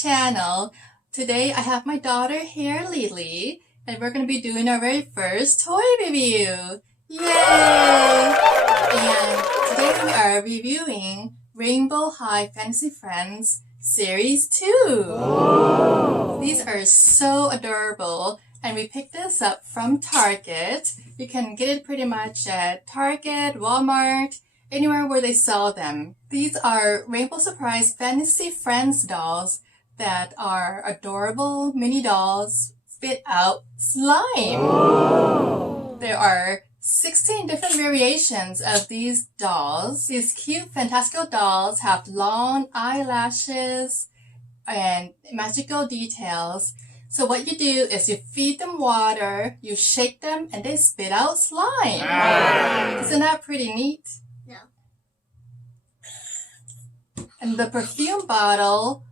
channel. Today I have my daughter here, Lily, and we're going to be doing our very first toy review. Yay! And today we are reviewing Rainbow High Fantasy Friends Series 2. Oh. These are so adorable, and we picked this up from Target. You can get it pretty much at Target, Walmart, anywhere where they sell them. These are Rainbow Surprise Fantasy Friends dolls that are adorable mini dolls spit out slime. Oh. There are 16 different variations of these dolls. These cute fantastical dolls have long eyelashes and magical details. So what you do is you feed them water, you shake them, and they spit out slime. Wow. Isn't that pretty neat? No. And the perfume bottle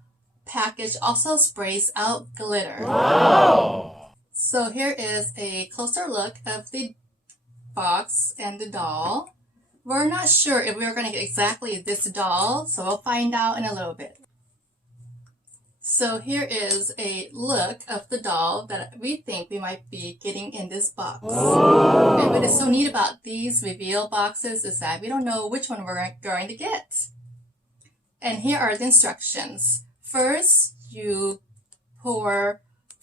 package also sprays out glitter. Wow. So here is a closer look of the box and the doll. We're not sure if we're going to get exactly this doll, so we'll find out in a little bit. So here is a look of the doll that we think we might be getting in this box. Oh. And what is so neat about these reveal boxes is that we don't know which one we're going to get. And here are the instructions. First, you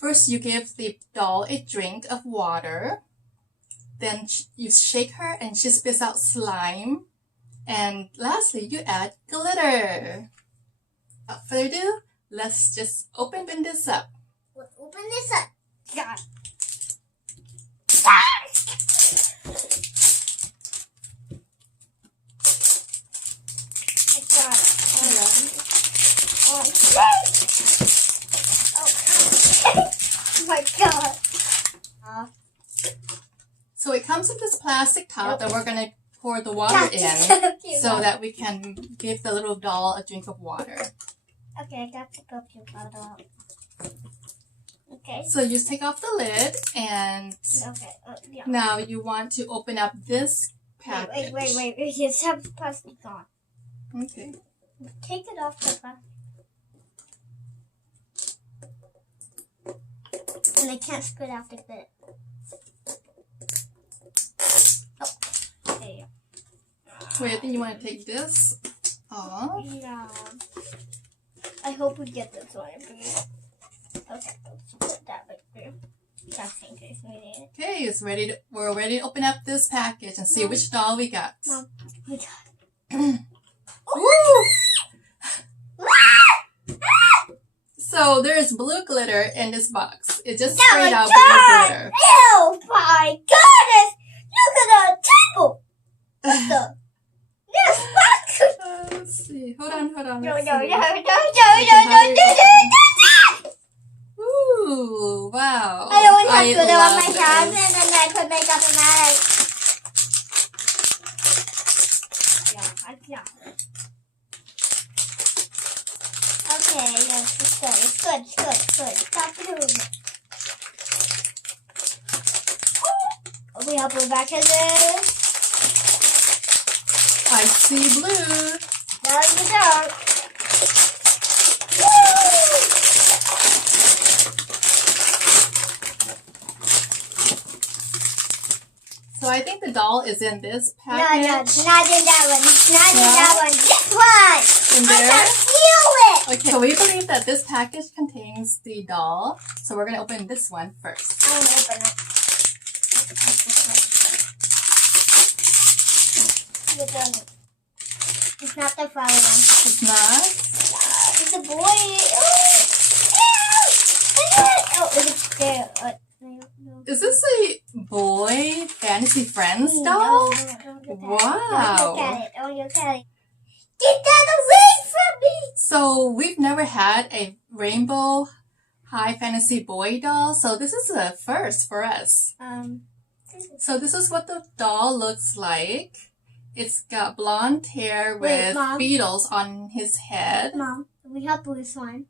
give the doll a drink of water. Then you shake her and she spits out slime. And lastly, you add glitter. Without further ado, let's just open this up. Let's open this up. God. Oh my god. So it comes with this plastic top that we're going to pour the water in so that we can give the little doll a drink of water. Okay, I got the perfume bottle out. Okay. So you just take off the lid and yeah. Now you want to open up this package. Wait. You just have the plastic on. Okay. Take it off the plastic. And I can't spit out the glitter. Oh, there you go. Wait, I think you want to take this off. No. I hope we get this one. Okay, let's put that right there. That's in case we need it. Okay, we're ready to open up this package and see which doll we got. Mom, we got it. Woo! So there's blue glitter in this box. It just sprayed out blue glitter. Oh my goodness! Look at the table! This box! Let's see. Hold on. No. Ooh, wow. I always have glitter on love my hands and then I put makeup and that. Yeah. Okay, yes, it's good. Stop moving. We have blue back in there. I see blue. Now in the dark. So I think the doll is in this package. No, not in that one. Not in that one. This one. In there? I can feel it. Okay, so we believe that this package contains the doll. So we're going to open this one first. I'm going to open it. It's not the flower one. It's not? It's a boy. Oh, it's there. No. Is this a boy Fantasy Friends doll? No, don't look Wow. Don't look at it. Get that away from me! So we've never had a Rainbow High Fantasy boy doll. So this is a first for us. So this is what the doll looks like. It's got blonde hair with beetles on his head. Mom, we have blue slime.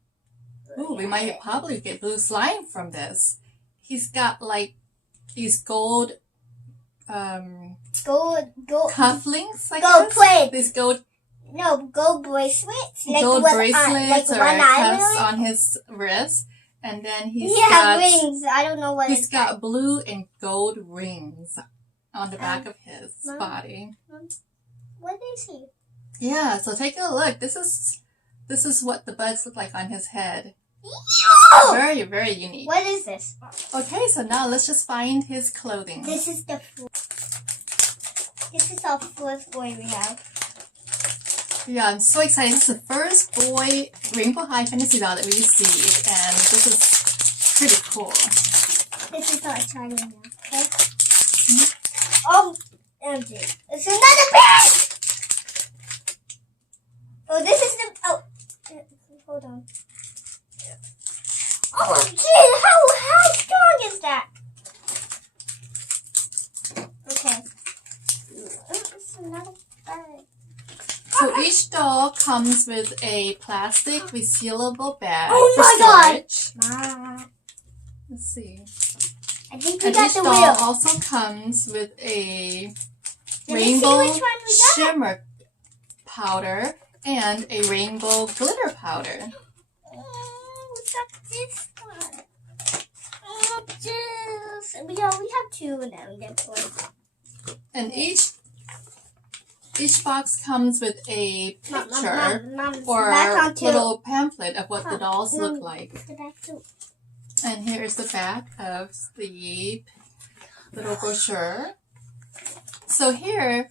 Ooh, we might probably get blue slime from this. He's got like these gold Gold cufflinks, I gold guess. plates. These gold No, gold bracelets. Like gold like bracelets or one eye cuffs ring? on his wrist. And then He has rings. I don't know what he's got blue and gold rings on the back of his Mom, body. What is he? Yeah, so take a look. This is what the buds look like on his head. Yo! Very, very unique. What is this? Okay, so now let's just find his clothing. This is our fourth boy we have. Yeah, I'm so excited. This is the first boy Rainbow High fantasy doll that we received, and this is pretty cool. This is our tiny now, okay? Oh, empty. It's another bag! Oh, this is the... Oh, hold on. Oh, gee, how strong is that? Okay. It's another bag. So each doll comes with a plastic resealable bag Oh for my storage. God! Let's see. I think we And got each the doll wheel. also comes with a Let me see rainbow which one we got. shimmer powder and a rainbow glitter powder. We got this one. Oh, juice. We have two now. We get one. And each box comes with a picture or a little pamphlet of what the dolls look like. The back too. And here's the back of the little brochure. So here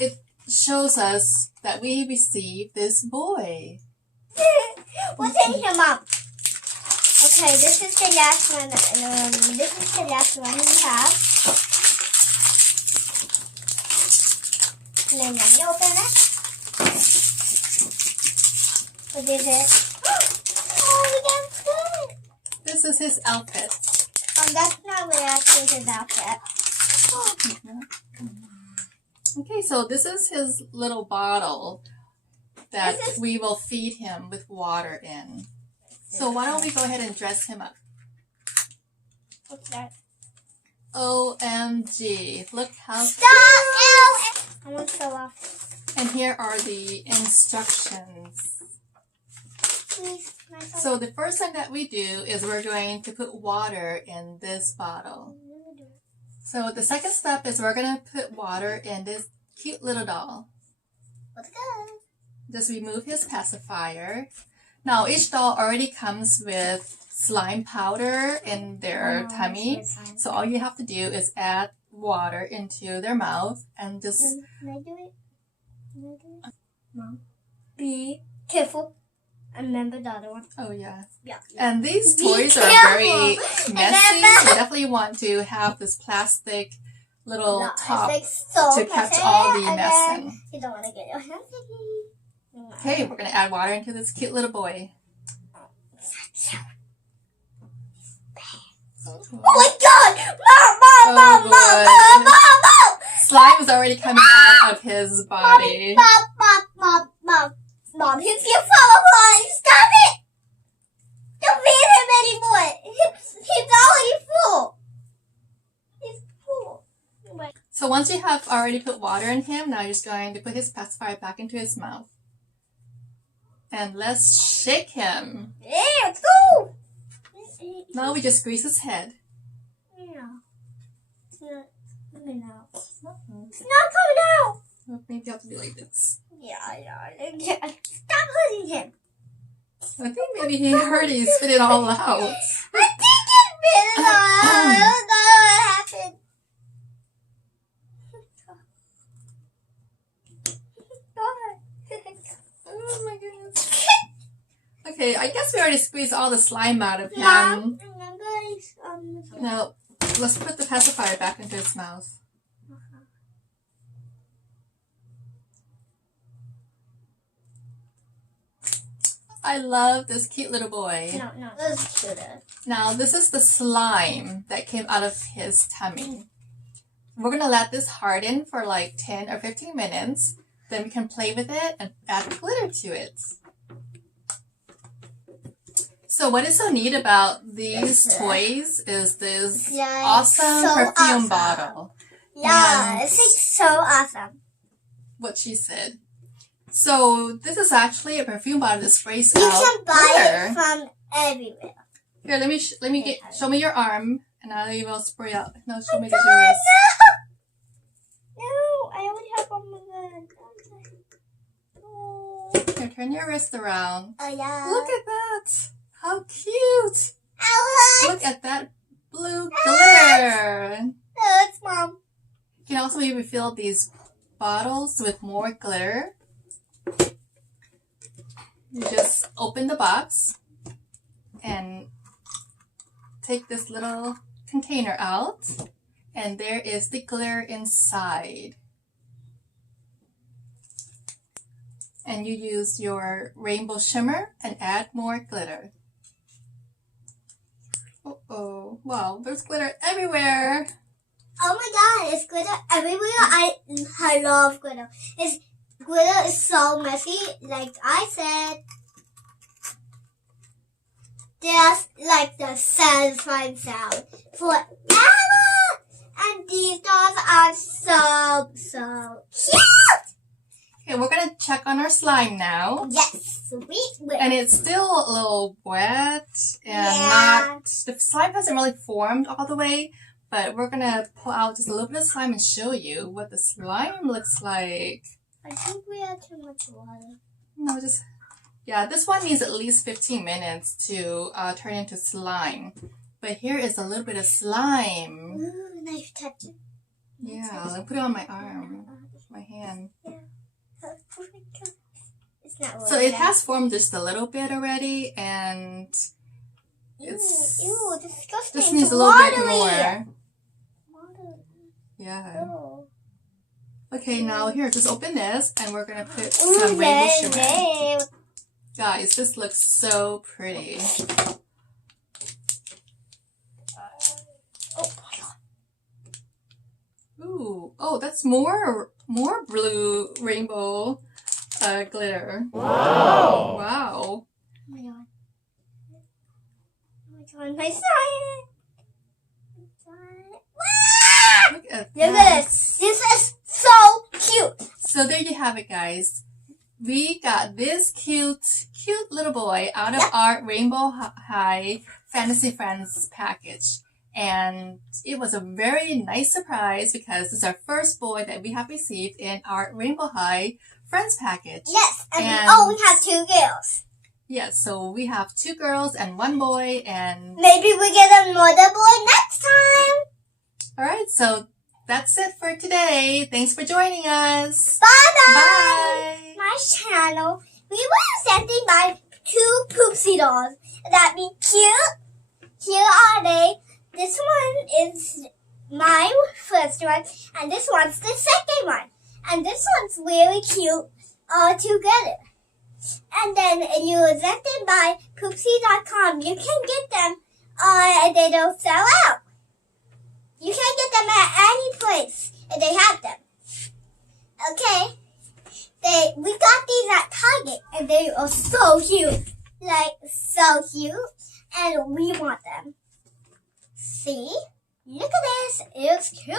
it shows us that we received this boy. What's in here, Mom? Okay, this is the last one. This is the last one we have. And then let me open it. What is it? Oh, we got food. This is his outfit. That's not really actually his outfit. Okay, so this is his little bottle that we will feed him with water in. So why don't we go ahead and dress him up? What's that? OMG. Look how Stop! Ow! I want to show off. And here are the instructions. Please, So the first thing that we do is we're going to put water in this bottle. So the second step is we're going to put water in this cute little doll. Let's go. Just remove his pacifier. Now each doll already comes with slime powder in their tummy. So all you have to do is add water into their mouth and just... Can I do it? Mom, be careful. And remember the other one. Oh yeah. Yeah. And these Be toys are careful. very messy. You definitely want to have this plastic little top to catch all the mess in. You don't want to get your hands sticky. Okay, we're going to add water into this cute little boy. Oh my God! Mom! Slime is already coming out of his body. Mom, he's your follow-on. Stop it! Don't feed him anymore. He's already full. He's full. So once you have already put water in him, now you're just going to put his pacifier back into his mouth. And let's shake him. Yeah, let's go! Now we just squeeze his head. Yeah. It's not coming out. It's not coming out. Well, maybe you have to do like this. Yeah. Stop hurting him. I think maybe he heard he spit it all out. I think it bit it all. I don't know what happened. Oh my goodness. Okay, I guess we already squeezed all the slime out of him. Mom, remember Now, let's put the pacifier back into his mouth. I love this cute little boy. No, this is cuter. Now, this is the slime that came out of his tummy. We're going to let this harden for like 10 or 15 minutes. Then we can play with it and add glitter to it. So what is so neat about these toys is this awesome perfume bottle. Yeah, it's like so awesome. What she said. So this is actually a perfume bottle that sprays out You can buy glitter. it from everywhere. Here, let me show me your arm, and I will spray out. No, show me God, the wrist. No, I only have one more. Oh, Here, turn your wrist around. yeah. Look at that! How cute! Alex! Look at that blue glitter. Alex, Mom. You can also maybe fill these bottles with more glitter. You just open the box and take this little container out, and there is the glitter inside. And you use your rainbow shimmer and add more glitter. Uh-oh. Wow, there's glitter everywhere. Oh my god, it's glitter everywhere. I love glitter. Glitter is so messy. Like I said, just like the satisfying sound forever. And these dolls are so cute. Okay, we're gonna check on our slime now. Yes, sweet. And it's still a little wet and the slime hasn't really formed all the way, but we're gonna pull out just a little bit of slime and show you what the slime looks like. I think we have too much water. No, yeah, this one needs at least 15 minutes to turn into slime. But here is a little bit of slime. Ooh, nice touch. Yeah, I'll put it on my arm, my hand. Yeah. Oh my god. It's not So it has formed just a little bit already, and Ew, it disgusting. just needs It's a little bit watery. more. Watery. Yeah. Oh. Okay, now here, just open this, and we're gonna put Ooh, some rainbow shimmer. baby. Guys, this looks so pretty. Oh my god. Ooh, oh, that's more blue rainbow glitter. Wow. Wow. Oh my god. Oh my god, my slime. Look at Look that. at this. This is so cute. So there you have it, guys. We got this cute little boy out of our Rainbow High Fantasy Friends package. And it was a very nice surprise because this is our first boy that we have received in our Rainbow High Friends package. Yes, and And- we only have 2 girls. Yes, so we have 2 girls and 1 boy, and Maybe we get another boy next time. alright, so that's it for today. Thanks for joining us. Bye-bye. Bye! My channel, we were presented by 2 poopsie dolls. That means cute. Here are they. This one is my first one, and this one's the second one. And this one's really cute all together. And then you are presented by poopsie.com. You can get them, they don't sell out. You can get them at any place, and they have them. Okay? We got these at Target, and they are so cute. Like, so cute. And we want them. See? Look at this. It's cute.